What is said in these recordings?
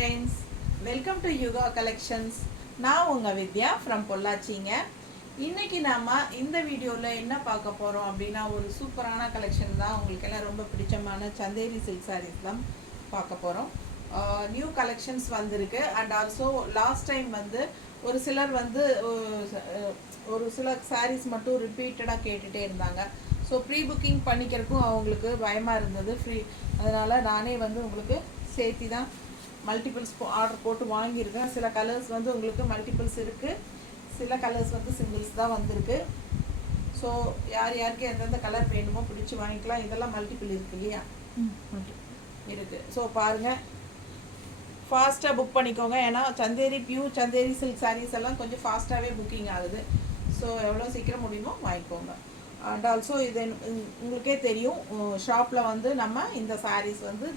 friends, welcome to Yuga Collections. நான் உங்கள் வித்யா from பொள்ளாச்சிங்க. இன்றைக்கி நம்ம இந்த வீடியோவில் என்ன பார்க்க போகிறோம் அப்படின்னா ஒரு சூப்பரான கலெக்ஷன் தான். உங்களுக்கு எல்லாம் ரொம்ப பிடிச்சமான சந்தேரி சில்க் சாரீஸ் தான் பார்க்க போகிறோம். நியூ கலெக்ஷன்ஸ் வந்திருக்கு. அண்ட் ஆல்சோ லாஸ்ட் டைம் வந்து ஒரு சிலர் வந்து ஒரு சில சாரீஸ் மட்டும் ரிப்பீட்டடாக கேட்டுகிட்டே இருந்தாங்க. ஸோ ப்ரீ புக்கிங் பண்ணிக்கிறதுக்கும் அவங்களுக்கு பயமாக இருந்தது அதனால் நானே வந்து உங்களுக்கு சேர்த்தி தான் மல்டிபிள்ஸ் ஆர்டர் போட்டு வாங்கியிருக்கேன். சில கலர்ஸ் வந்து உங்களுக்கு மல்டிபிள்ஸ் இருக்குது, சில கலர்ஸ் வந்து சிங்கிள்ஸ் தான் வந்திருக்கு. ஸோ யாருக்கு எந்தெந்த கலர் வேணுமோ பிடிச்சி வாங்கிக்கலாம். இதெல்லாம் மல்டிபிள் இருக்குது இல்லையா, இருக்குது. ஸோ பாருங்கள், ஃபாஸ்ட்டாக புக் பண்ணிக்கோங்க. ஏன்னா பியூர் சந்தேரி சில்க் சாரீஸ் எல்லாம் கொஞ்சம் ஃபாஸ்ட்டாகவே புக்கிங் ஆகுது. ஸோ எவ்வளோ சீக்கிரம் முடியுமோ வாங்கிக்கோங்க. அண்ட் ஆல்சோ இது உங்களுக்கே தெரியும், ஷாப்பில் வந்து நம்ம இந்த சாரீஸ் வந்து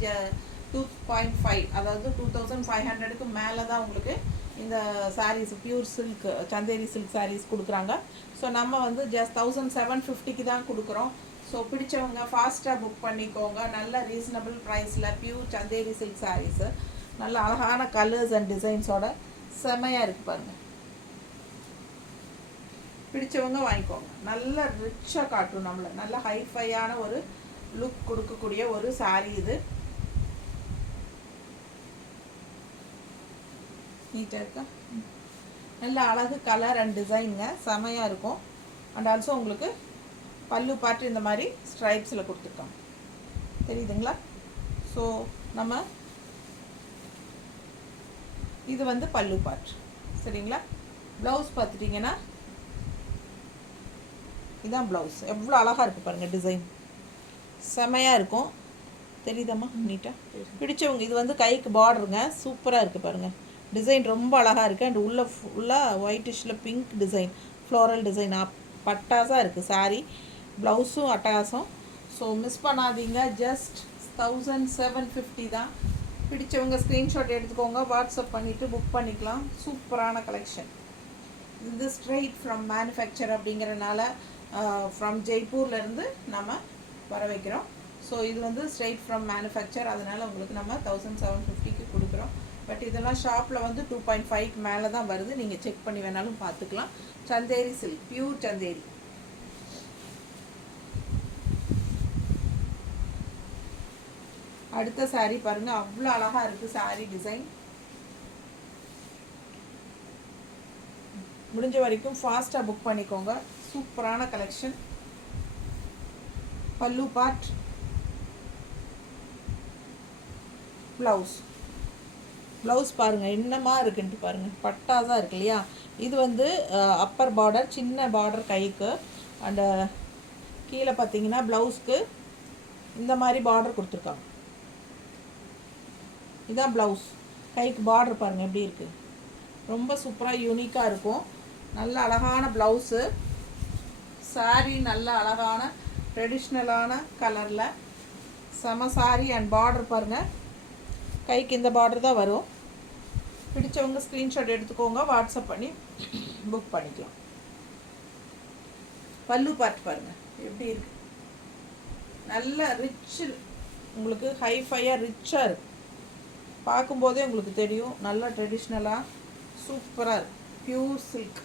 2.5 அதாவது 2500க்கு மேலே தான் உங்களுக்கு இந்த saris pure silk Chanderi silk saris கொடுக்குறாங்க. ஸோ நம்ம வந்து ஜஸ்ட் 1750க்கு தான் கொடுக்குறோம். ஸோ பிடிச்சவங்க ஃபாஸ்ட்டாக புக் பண்ணிக்கோங்க. நல்ல ரீசனபிள் ப்ரைஸில் பியூர் சந்தேரி சில்க் சாரீஸு நல்ல அழகான கலர்ஸ் அண்ட் டிசைன்ஸோட செமையாக இருக்குது பாருங்கள். பிடிச்சவங்க வாங்கிக்கோங்க. நல்ல ரிச்சாக காட்டும், நம்மளை நல்ல ஹைஃபையான ஒரு லுக் கொடுக்கக்கூடிய ஒரு சாரீ இது. நீட்டாக இருக்கா, நல்ல அழகு கலர் அண்ட் டிசைனுங்க, செமையாக இருக்கும். அண்ட் ஆல்சோ உங்களுக்கு பல்லு பாட்டு இந்த மாதிரி ஸ்ட்ரைப்ஸில் கொடுத்துருக்கோம், தெரியுதுங்களா? ஸோ நம்ம இது வந்து பல்லு பாட்டு, சரிங்களா? ப்ளவுஸ் பார்த்துட்டிங்கன்னா இதுதான் ப்ளவுஸ். எவ்வளோ அழகாக இருக்குது பாருங்கள், டிசைன் செமையாக இருக்கும், தெரியுதம்மா? நீட்டாக பிடிச்சவங்க இது வந்து கைக்கு பார்டருங்க, சூப்பராக இருக்குது பாருங்கள். டிசைன் ரொம்ப அழகாக இருக்குது. அண்ட் உள்ளே ஃபுல்லாக ஒயிட்டிஷில் பிங்க் டிசைன், ஃப்ளோரல் டிசைன் பட்டாசாக இருக்குது சாரீ. ப்ளவுஸும் அட்டகாசம். ஸோ மிஸ் பண்ணாதீங்க. ஜஸ்ட் 1750 தான். பிடிச்சவங்க ஸ்க்ரீன்ஷாட் எடுத்துக்கோங்க, வாட்ஸ்அப் பண்ணிவிட்டு புக் பண்ணிக்கலாம். சூப்பரான கலெக்ஷன் இது. ஸ்ட்ரெயிட் ஃப்ரம் மேனுஃபேக்சர் அப்படிங்கிறனால ஃப்ரம் ஜெய்ப்பூர்லேருந்து நம்ம வர வைக்கிறோம். ஸோ இது வந்து ஸ்ட்ரெயிட் ஃப்ரம் மேனுஃபேக்சர், அதனால் உங்களுக்கு நம்ம 1750க்கு கொடுக்குறோம். பட் இதெல்லாம் ஷாப்பில் வந்து 2.5க்கு மேலே தான் வருது. நீங்கள் செக் பண்ணி வேணாலும் பார்த்துக்கலாம். Chanderi silk, pure Chanderi. அடுத்த சாரீ பாருங்கள், அவ்வளோ அழகாக இருக்குது சாரீ டிசைன். முடிஞ்ச வரைக்கும் ஃபாஸ்ட்டாக புக் பண்ணிக்கோங்க. சூப்பரான கலெக்ஷன். பல்லு பார்ட், ப்ளவுஸ் பாருங்கள் என்னமா இருக்குன்ட்டு பாருங்கள், பட்டாசாக இருக்கு இல்லையா? இது வந்து அப்பர் பார்டர், சின்ன பார்டர் கைக்கு. அண்டு கீழே பார்த்தீங்கன்னா ப்ளவுஸ்க்கு இந்த மாதிரி பார்டர் கொடுத்துருக்காங்க. இதுதான் ப்ளவுஸ். கைக்கு பார்டர் பாருங்கள் எப்படி இருக்குது, ரொம்ப சூப்பராக யூனிக்காக இருக்கும். நல்ல அழகான ப்ளவுஸு. சாரீ நல்ல அழகான ட்ரெடிஷ்னலான கலரில் செம சாரீ. அண்ட் பார்டர் பாருங்கள், கைக்கு இந்த பார்டர் தான் வரும். பிடிச்சவங்க ஸ்க்ரீன்ஷாட் எடுத்துக்கோங்க, வாட்ஸ்அப் பண்ணி புக் பண்ணிக்கலாம். பல்லு பார்ட் பாருங்கள் எப்படி இருக்குது, நல்ல ரிச்சு, உங்களுக்கு ஹைஃபையாக ரிச்சாக இருக்குது. பார்க்கும்போதே உங்களுக்கு தெரியும், நல்ல ட்ரெடிஷ்னலாக சூப்பராக இருக்குது. Pure silk,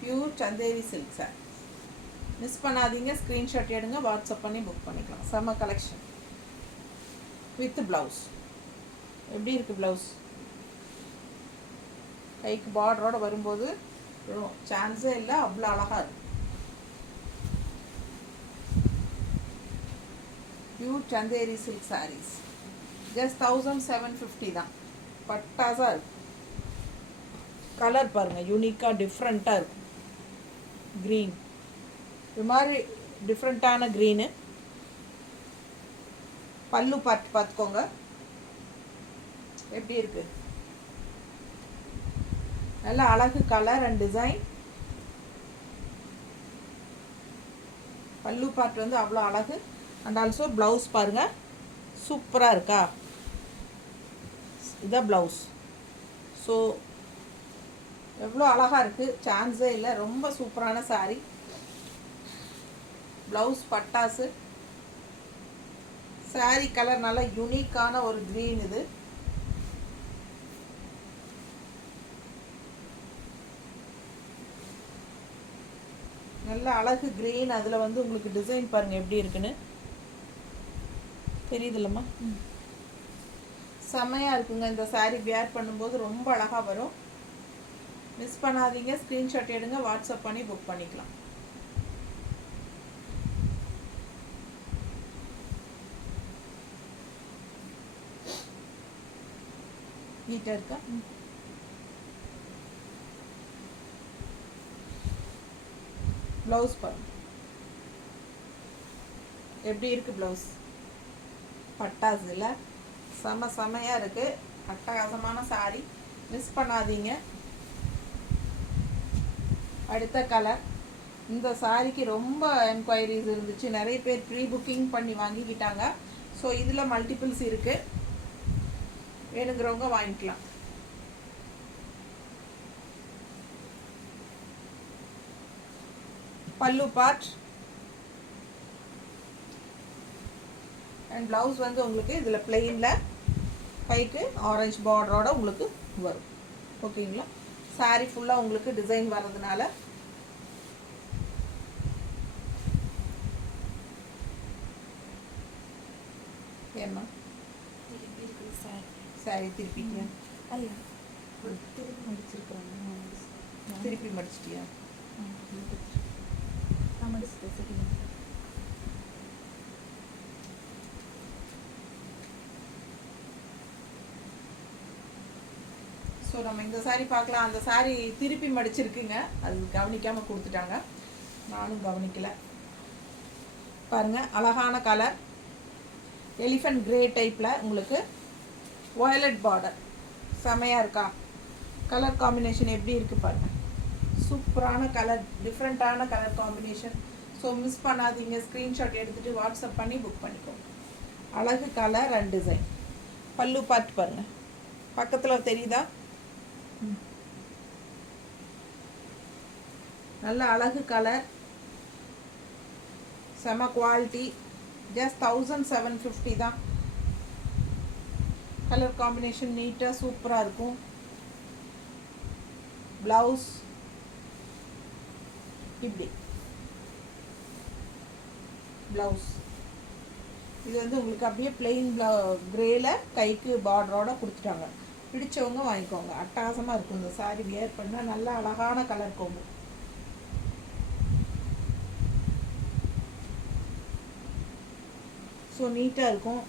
pure Chanderi silk sir. Miss பண்ணாதீங்க, ஸ்க்ரீன்ஷாட் எடுங்க, வாட்ஸ்அப் பண்ணி புக் பண்ணிக்கலாம். செம்ம கலெக்ஷன் வித் ப்ளவுஸ். எப்படி இருக்குது ப்ளவுஸ்? கைக்கு பார்டரோடு வரும்போது சான்ஸே இல்லை, அவ்வளோ அழகாக இருக்குது. Pure Chanderi silk saris just 1750 தான். பட்டாசாக இருக்குது. கலர் பாருங்கள், யூனிக்காக டிஃப்ரெண்ட்டாக இருக்குது. க்ரீன், இது மாதிரி டிஃப்ரெண்ட்டான க்ரீனு. பல்லு பார்த்துக்கோங்க எப்படி இருக்குது, நல்ல அழகு கலர் அண்ட் டிசைன். பல்லு பார்ட் வந்து அவ்வளோ அழகு. அண்ட் ஆல்சோ ப்ளவுஸ் பாருங்கள், சூப்பராக இருக்கா? இதான் ப்ளவுஸ். ஸோ எவ்வளோ அழகாக இருக்குது, சான்ஸே இல்லை. ரொம்ப சூப்பரான சாரீ. ப்ளவுஸ் பட்டாசு. சாரீ கலர் நல்லா யூனிக்கான ஒரு க்ரீன். இது நல்ல அழகு கிரீன். அதில் வந்து உங்களுக்கு டிசைன் பாருங்கள் எப்படி இருக்குன்னு தெரியுதுல்லம்மா. செம்மையாக இருக்குங்க. இந்த சாரீ வியர் பண்ணும்போது ரொம்ப அழகாக வரும். மிஸ் பண்ணாதீங்க. ஸ்க்ரீன்ஷாட் எடுங்க, வாட்ஸ்அப் பண்ணி புக் பண்ணிக்கலாம். நீட்டாக இருக்கா? ப்ளவுஸ் பாருங்க எப்படி இருக்குது. ப்ளவுஸ் பட்டாசு இல்லை, செமையாக இருக்குது. அட்டகாசமான சாரி, மிஸ் பண்ணாதீங்க. அடுத்த கலர். இந்த சாரிக்கு ரொம்ப என்கொயரிஸ் இருந்துச்சு, நிறைய பேர் ப்ரீ புக்கிங் பண்ணி வாங்கிக்கிட்டாங்க. ஸோ இதில் மல்டிபிள்ஸ் இருக்குது, வேணுங்கிறவங்க வாங்கிக்கலாம். பல்லு பார்ட் அண்ட் ப்ளவுஸ் வந்து உங்களுக்கு இதில் பிளெயினில் கைக்கு ஆரஞ்சு பார்டரோட உங்களுக்கு வரும். ஓகேங்களா? சாரீ ஃபுல்லாக உங்களுக்கு டிசைன் வர்றதுனால ஏம்மா சாரி திருப்பிட்டியா? அல்ல, திருப்பி மடிச்சிருக்கிறாங்க. திருப்பி மடிச்சிட்டியா? நான் மடிச்சிட்டேன். சரி. ஸோ நம்ம இந்த சாரீ பார்க்கலாம். அந்த சாரீ திருப்பி மடிச்சிருக்குங்க, அது கவனிக்காமல் கொடுத்துட்டாங்க, நானும் கவனிக்கலை. பாருங்கள், அழகான கலர், எலிஃபண்ட் கிரே டைப்பில் உங்களுக்கு வயலட் பார்டர். செமையாக இருக்கா? கலர் காம்பினேஷன் எப்படி இருக்குது பாருங்கள். சூப்பரான கலர், டிஃப்ரெண்ட்டான கலர் காம்பினேஷன். ஸோ மிஸ் பண்ணாதீங்க. ஸ்க்ரீன்ஷாட் எடுத்துகிட்டு வாட்ஸ்அப் பண்ணி புக் பண்ணிக்கோங்க. அழகு கலர் அண்ட் டிசைன். பல்லு பார்த்து பாருங்கள், பக்கத்தில் தெரியுதா? நல்ல அழகு கலர், செம குவாலிட்டி. ஜஸ்ட் 1750 தான். கலர் காம்பினேஷன் நீட்டாக சூப்பராக இருக்கும். ப்ளவுஸ் இப்படி ப்ளவுஸ் இது வந்து உங்களுக்கு அப்படியே பிளெயின் கிரேல கைக்கு பார்டரோட கொடுத்துட்டாங்க. பிடிச்சவங்க வாங்கிக்கோங்க. அட்டகாசமாக இருக்கும் இந்த சாரீ வியர் பண்ணால். நல்ல அழகான கலர் கோம்பு. ஸோ நீட்டாக இருக்கும்.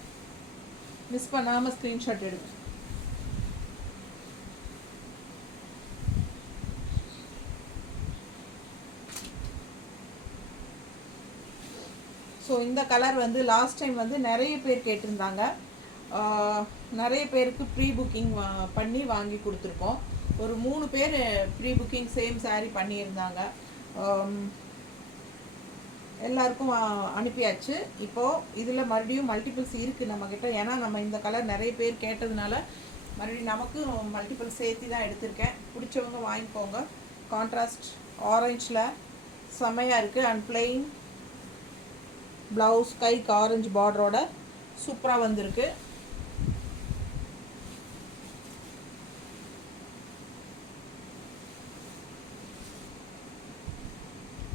மிஸ் பண்ணாமல் ஸ்க்ரீன்ஷாட் எடுங்க. ஸோ இந்த கலர் வந்து லாஸ்ட் டைம் வந்து நிறைய பேர் கேட்டிருந்தாங்க. நிறைய பேருக்கு ப்ரீ புக்கிங் பண்ணி வாங்கி கொடுத்துருக்கோம். ஒரு 3 பேர் ப்ரீ புக்கிங் சேம் சாரீ பண்ணியிருந்தாங்க. எல்லாருக்கும் அனுப்பியாச்சு. இப்போது இதில் மறுபடியும் மல்டிபிள்ஸ் இருக்குது நம்மக்கிட்ட. ஏன்னா நம்ம இந்த கலர் நிறைய பேர் கேட்டதுனால மறுபடியும் நமக்கும் மல்டிபிள் சேர்த்து தான் எடுத்திருக்கேன். பிடிச்சவங்க வாங்கிக்கோங்க. கான்ட்ராஸ்ட் ஆரஞ்சில் செம்மையாக இருக்குது. அண்ட் பிளெயின் ப்ளவுஸ் கைக்கு ஆரஞ்சு பார்டரோட சூப்பராக வந்திருக்கு.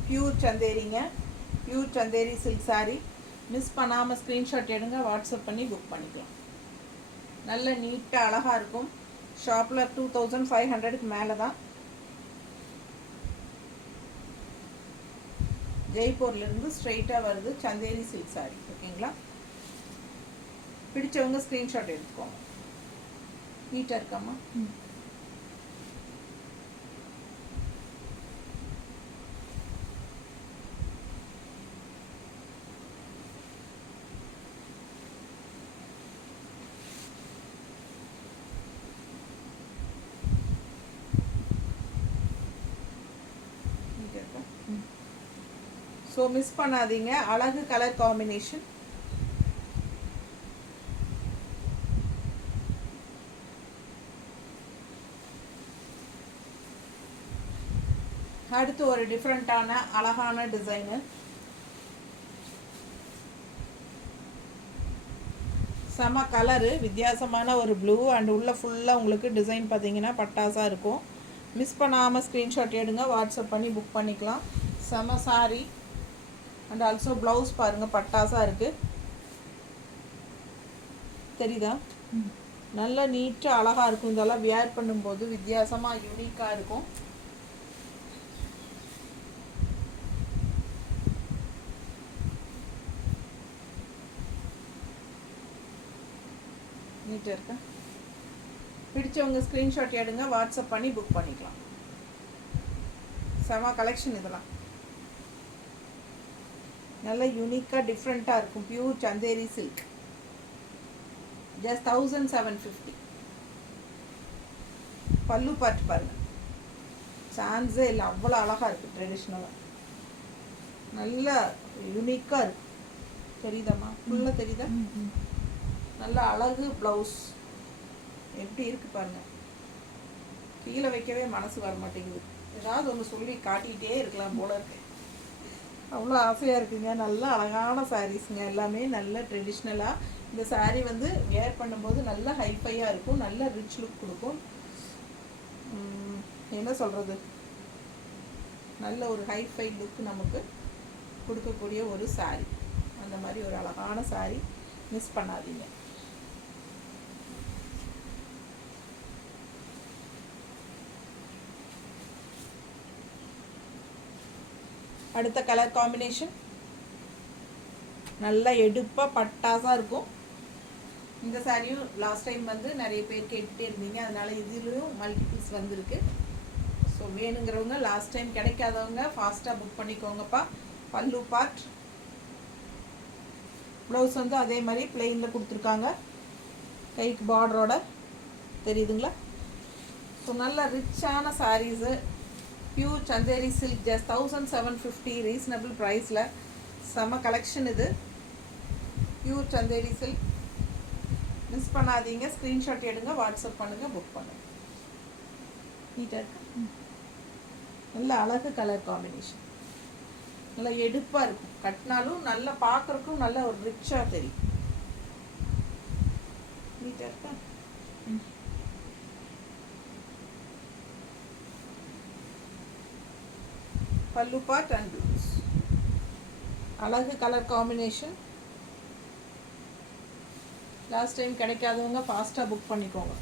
பியூர் சந்தேரிங்க, pure Chanderi silk sari. Miss பண்ணாமல் ஸ்க்ரீன்ஷாட் எடுங்க, வாட்ஸ்அப் பண்ணி புக் பண்ணிக்கலாம். நல்ல நீட்டாக அழகாக இருக்கும். ஷாப்பில் 2500க்கு மேலே தான். ஜெய்ப்பூர்லேருந்து ஸ்ட்ரெயிட்டாக வருது சந்தேரி சில்க் சாரீ. ஓகேங்களா? பிடிச்சவங்க ஸ்க்ரீன்ஷாட் எடுத்துக்கோங்க. நீட்டாக இருக்காம்மா. ஸோ மிஸ் பண்ணாதீங்க. அழகு கலர் காம்பினேஷன். அடுத்து ஒரு டிஃப்ரெண்ட்டான அழகான டிசைனு. செம கலரு, வித்தியாசமான ஒரு ப்ளூ அண்ட் உள்ள ஃபுல்லாக உங்களுக்கு டிசைன் பார்த்தீங்கன்னா பட்டாசாக இருக்கும். மிஸ் பண்ணாமல் ஸ்க்ரீன்ஷாட் எடுங்க, வாட்ஸ்அப் பண்ணி புக் பண்ணிக்கலாம். செம சாரி. அண்ட் ஆல்சோ ப்ளவுஸ் பாருங்கள் பட்டாசாக இருக்குது, தெரியுதா? நல்லா நீட்டாக அழகாக இருக்கும். இதெல்லாம் வியர் பண்ணும்போது வித்தியாசமாக யூனிக்காக இருக்கும். நீட்டாக இருக்கா? பிடிச்சவங்க ஸ்க்ரீன்ஷாட் எடுங்க, வாட்ஸ்அப் பண்ணி புக் பண்ணிக்கலாம். செம கலெக்ஷன் இதெல்லாம். நல்ல யூனிக்காக டிஃப்ரெண்ட்டாக இருக்கும். Pure Chanderi silk. ஜஸ்ட் 1750. பல்லு பார்த்து பாருங்கள், சான்ஸே இல்லை, அவ்வளோ அழகாக இருக்குது. ட்ரெடிஷ்னலாக நல்ல யூனிக்காக இருக்குது. தெரியுதாம்மா? ஃபுல்லாக தெரியுதா? நல்ல அழகு ப்ளவுஸ் எப்படி இருக்குது பாருங்கள். கீழே வைக்கவே மனசு வர மாட்டேங்குது. ஏதாவது ஒன்று சொல்லி காட்டிகிட்டே இருக்கலாம் போல இருக்கு. அவ்வளோ ஆசையாக இருக்குங்க. நல்ல அழகான சாரீஸுங்க எல்லாமே. நல்ல ட்ரெடிஷ்னலாக இந்த சாரீ வந்து வேர் பண்ணும்போது நல்ல ஹைஃபையாக இருக்கும், நல்ல ரிச் லுக் கொடுக்கும். என்ன சொல்கிறது, நல்ல ஒரு ஹைஃபை லுக் நமக்கு கொடுக்கக்கூடிய ஒரு சாரீ. அந்த மாதிரி ஒரு அழகான சாரீ மிஸ் பண்ணாதீங்க. அடுத்த கலர் காம்பினேஷன் நல்லா எடுப்பாக பட்டாசாக இருக்கும். இந்த சாரியும் லாஸ்ட் டைம் வந்து நிறைய பேர் கேட்டுகிட்டே இருந்தீங்க, அதனால் இதுலேயும் மல்டிபிள்ஸ் வந்திருக்கு. ஸோ வேணுங்கிறவங்க, லாஸ்ட் டைம் கிடைக்காதவங்க ஃபாஸ்ட்டாக புக் பண்ணிக்கோங்கப்பா. பல்லு பார்ட், ப்ளவுஸ் வந்து அதே மாதிரி பிளெயினில் கொடுத்துருக்காங்க, கைக்கு பார்டரோட, தெரியுதுங்களா? ஸோ நல்ல ரிச்சான saris, pure Chanderi silk. Just 1750, reasonable ப்ரைஸில் செம கலெக்ஷன் இது. பியூர் சந்தேரி சில்க் மிஸ் பண்ணாதீங்க. ஸ்க்ரீன்ஷாட் எடுங்க, வாட்ஸ்அப் பண்ணுங்கள், புக் பண்ணுங்கள். நீட்டாக இருக்கு. நல்ல அழகு கலர் காம்பினேஷன். நல்லா எடுப்பாக இருக்கும், கட்டினாலும் நல்லா பார்க்குறக்கும் நல்ல ஒரு ரிச்சாக தெரியும். நீட்டாக இருக்கா? பல்லு பார்ட் அண்ட் ப்ளவுஸ். அழகு கலர் காம்பினேஷன். லாஸ்ட் டைம் கிடைக்காதவங்க ஃபாஸ்ட்டாக புக் பண்ணிக்கோங்க.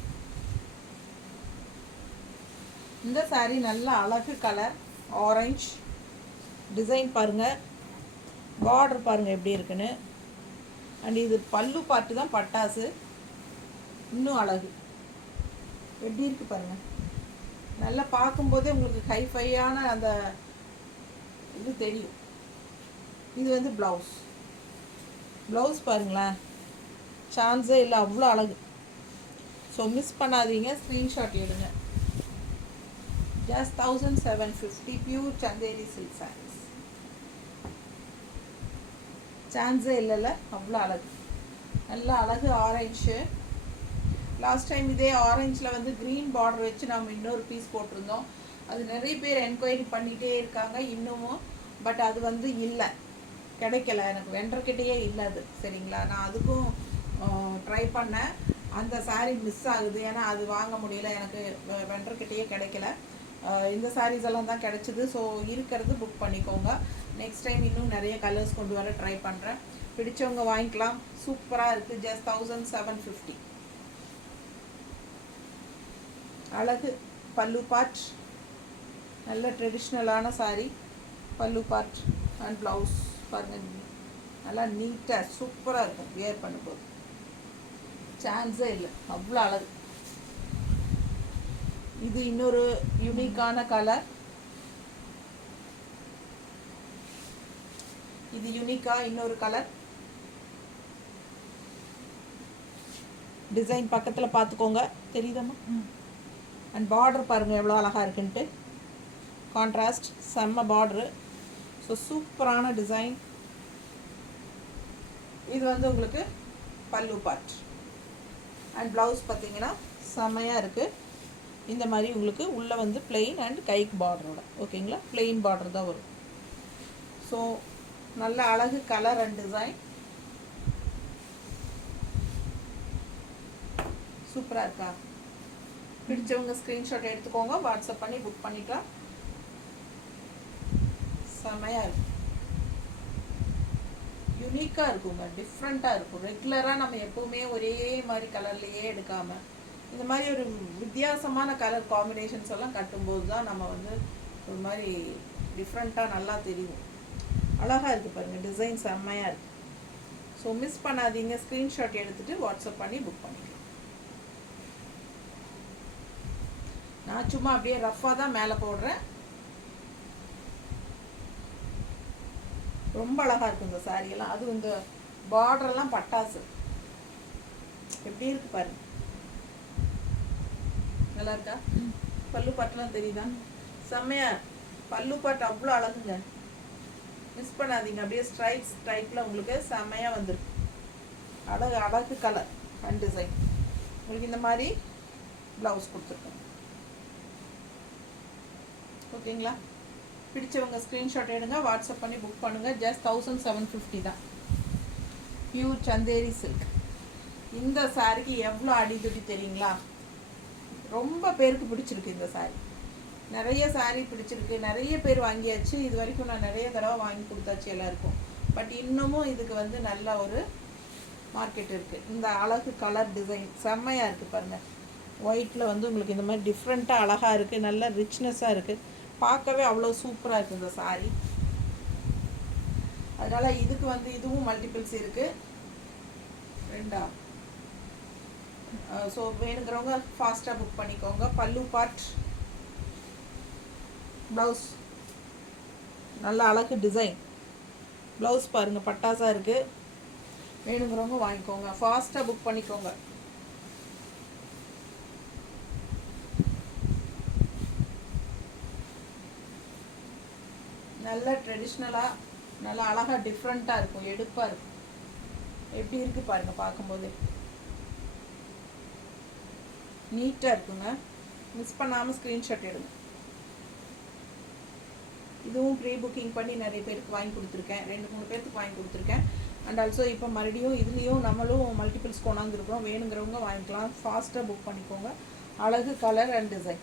இந்த சாரீ நல்ல அழகு கலர் ஆரஞ்ச் டிசைன் பாருங்கள், பார்டர் பாருங்கள் எப்படி இருக்குன்னு. அண்ட் இது பல்லு பார்ட்டு தான் பட்டாசு, இன்னும் அழகு எப்படி இருக்குது பாருங்கள். நல்லா பார்க்கும்போதே உங்களுக்கு ஹைஃபையான அந்த இது தெரியும். இது வந்து ப்ளவுஸ். ப்ளவுஸ் பாருங்களேன், சான்ஸே இல்லை, அவ்வளோ அழகு. ஸோ மிஸ் பண்ணாதீங்க, ஸ்க்ரீன்ஷாட் எடுங்க. Just 1750, pure Chanderi silk saris. சான்ஸே இல்லைல்ல, அவ்வளோ அழகு. நல்ல அழகு ஆரஞ்சு. லாஸ்ட் டைம் இதே ஆரஞ்சில் வந்து க்ரீன் பார்டர் வச்சு நம்ம இன்னொரு பீஸ் போட்டிருந்தோம். அது நிறைய பேர் என்கொயரி பண்ணிகிட்டே இருக்காங்க இன்னமும். பட் அது வந்து இல்லை, கிடைக்கல. எனக்கு வெண்டர்கிட்டயே இல்லை அது, சரிங்களா? நான் அதுக்கும் ட்ரை பண்ணேன். அந்த சாரீ மிஸ் ஆகுது, ஏன்னா அது வாங்க முடியல, எனக்கு வெண்டர்கிட்டயே கிடைக்கல. இந்த சாரீஸ் எல்லாம் தான் கிடச்சிது. ஸோ இருக்கிறது புக் பண்ணிக்கோங்க. நெக்ஸ்ட் டைம் இன்னும் நிறைய கலர்ஸ் கொண்டு வர ட்ரை பண்ணுறேன். பிடிச்சவங்க வாங்கிக்கலாம். சூப்பராக இருக்குது. ஜஸ்ட் 1750. அழகு பல்லு பார்ட், நல்ல ட்ரெடிஷ்னலான சாரீ. பல்லு பார்ட் அண்ட் ப்ளவுஸ் பாருங்கள், நல்லா நீட்டாக சூப்பராக இருக்கும் வியர் பண்ணும்போது. சான்ஸே இல்லை, அவ்வளோ அழகு. இது இன்னொரு யூனிக்கான கலர். இது யூனிக்காக இன்னொரு கலர் டிசைன். பக்கத்தில் பார்த்துக்கோங்க, தெரியுதம்மா? அண்ட் பார்டர் பாருங்கள் எவ்வளோ அழகாக இருக்குன்ட்டு. கான்ட்ராஸ்ட் செம்ம பார்டரு. ஸோ சூப்பரான டிசைன். இது வந்து உங்களுக்கு பல்லு பார்ட். அண்ட் ப்ளவுஸ் பார்த்தீங்கன்னா செம்மையாக இருக்குது. இந்த மாதிரி உங்களுக்கு உள்ளே வந்து பிளெயின் அண்ட் கைக்கு பார்டரோட, ஓகேங்களா? பிளெயின் பார்டர் தான் வரும். ஸோ நல்ல அழகு கலர் அண்ட் டிசைன். சூப்பராக இருக்கா? பிடிச்சவங்க ஸ்க்ரீன்ஷாட் எடுத்துக்கோங்க, வாட்ஸ்அப் பண்ணி புக் பண்ணிக்கலாம். செமையாக இருக்கும், யூனிக்காக இருக்குங்க, டிஃப்ரெண்ட்டாக இருக்கும். ரெகுலராக நம்ம எப்போவுமே ஒரே மாதிரி கலர்லேயே எடுக்காமல் இந்த மாதிரி ஒரு வித்தியாசமான கலர் காம்பினேஷன்ஸ் எல்லாம் கட்டும்போது தான் நம்ம வந்து ஒரு மாதிரி டிஃப்ரெண்ட்டாக நல்லா தெரியும். அழகாக இருக்குது பாருங்கள், டிசைன் செம்மையாக இருக்குது. ஸோ மிஸ் பண்ணாதீங்க, ஸ்க்ரீன்ஷாட் எடுத்துகிட்டு வாட்ஸ்அப் பண்ணி புக் பண்ணிக்கலாம். நான் சும்மா அப்படியே ரஃப்பாக தான் மேலே போடுறேன். ரொம்ப அழகாக இருக்கும் இந்த சாரியெல்லாம். அதுவும் இந்த பார்டரெல்லாம் பட்டாசு எப்படி இருக்கு பாருங்க, நல்லா இருக்கா? பல்லு பாட்டெல்லாம் தெரியுதா? செம்மையா பல்லு பாட்டு அவ்வளோ அழகுங்க, மிஸ் பண்ணாதீங்க. அப்படியே ஸ்ட்ரைப்ஸ் டைப்பில் உங்களுக்கு செம்மையாக வந்துருக்கு. அழகு அழகு கலர் அண்ட் டிசைன். உங்களுக்கு இந்த மாதிரி ப்ளவுஸ் கொடுத்துருக்கோம். ஓகேங்களா? பிடிச்சவங்க ஸ்க்ரீன்ஷாட் எடுங்க, வாட்ஸ்அப் பண்ணி புக் பண்ணுங்கள். ஜஸ்ட் 1750 தான். Pure Chanderi silk. இந்த சாரிக்கு எவ்வளோ அடிதுடி தெரியுங்களா? ரொம்ப பேருக்கு பிடிச்சிருக்கு இந்த சாரி. நிறைய சாரி பிடிச்சிருக்கு, நிறைய பேர் வாங்கியாச்சு. இது வரைக்கும் நான் நிறைய தடவை வாங்கி கொடுத்தாச்சு எல்லாருக்கும். பட் இன்னமும் இதுக்கு வந்து நல்ல ஒரு மார்க்கெட் இருக்குது. இந்த அழகு கலர் டிசைன் செம்மையாக இருக்குது பாருங்கள். ஒயிட்டில் வந்து உங்களுக்கு இந்த மாதிரி டிஃப்ரெண்ட்டாக அழகாக இருக்குது, நல்ல ரிச்னஸ்ஸாக இருக்குது, பார்க்கவே அவ்வளோ சூப்பராக இருக்குது இந்த சாரி. அதனால் இதுக்கு வந்து இதுவும் மல்டிபிள்ஸ் இருக்குது, ரெண்டா. ஸோ வேணுங்கிறவங்க ஃபாஸ்ட்டாக புக் பண்ணிக்கோங்க. பல்லு பார்ட், ப்ளவுஸ் நல்ல அழகு டிசைன். ப்ளவுஸ் பாருங்கள் பட்டாசாக இருக்குது. வேணுங்கிறவங்க வாங்கிக்கோங்க, ஃபாஸ்ட்டாக புக் பண்ணிக்கோங்க. நல்ல ட்ரெடிஷ்னலாக நல்லா அழகாக டிஃப்ரெண்ட்டாக இருக்கும், எடுப்பாக இருக்கும். எப்படி இருக்குது பாருங்கள், பார்க்கும்போது நீட்டாக இருக்குங்க. மிஸ் பண்ணாமல் ஸ்க்ரீன்ஷாட் எடுங்க. இதுவும் ப்ரீ புக்கிங் பண்ணி நிறைய பேருக்கு வாங்கி கொடுத்துருக்கேன், 2-3 பேருக்கு வாங்கி கொடுத்துருக்கேன். அண்ட் ஆல்சோ இப்போ மறுபடியும் இதுலேயும் நம்மளும் மல்டிபிள்ஸ் கொண்டாந்துருக்குறோம். வேணுங்கிறவங்க வாங்கிக்கலாம், ஃபாஸ்ட்டாக புக் பண்ணிக்கோங்க. அழகு கலர் அண்ட் டிசைன்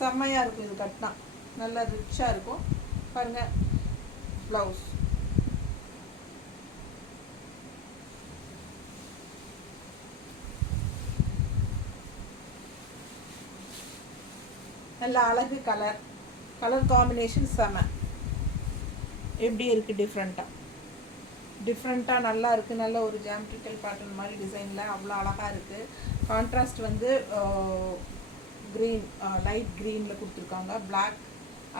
செம்மையாக இருக்கும். இது கட்டினா நல்லா ரிச்சாக இருக்கும் பாருங்கள். ப்ளவுஸ் நல்ல அழகு கலர், கலர் காம்பினேஷன் செம. எப்படி இருக்குது டிஃப்ரெண்ட்டாக நல்லா இருக்குது. நல்ல ஒரு ஜாமெட்ரிக்கல் பேட்டர்ன் மாதிரி டிசைனில் அவ்வளோ அழகாக இருக்குது. கான்ட்ராஸ்ட் வந்து க்ரீன், லைட் க்ரீனில் கொடுத்துருக்காங்க, பிளாக்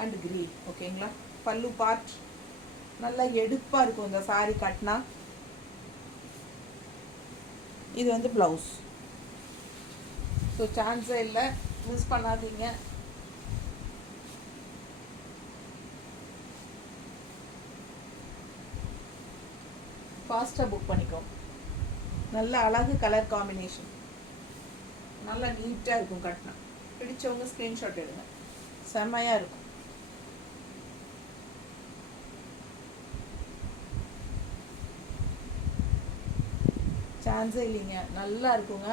அண்ட் க்ரீன். ஓகேங்களா? பல்லு பார்ட் நல்லா எடுப்பாக இருக்கும் இந்த சாரீ கட்டினா. இது வந்து ப்ளவுஸ். ஸோ சான்ஸே இல்லை, மிஸ் பண்ணாதீங்க. ஃபாஸ்ட்டாக புக் பண்ணிக்கோங்க. நல்ல அழகு கலர் காம்பினேஷன், நல்லா நீட்டாக இருக்கும் கட்டினா. பிடிச்சவங்க ஸ்க்ரீன்ஷாட் எடுங்க, செம்மையாக இருக்கும். சான்ஸே இல்லைங்க, நல்லா இருக்குங்க.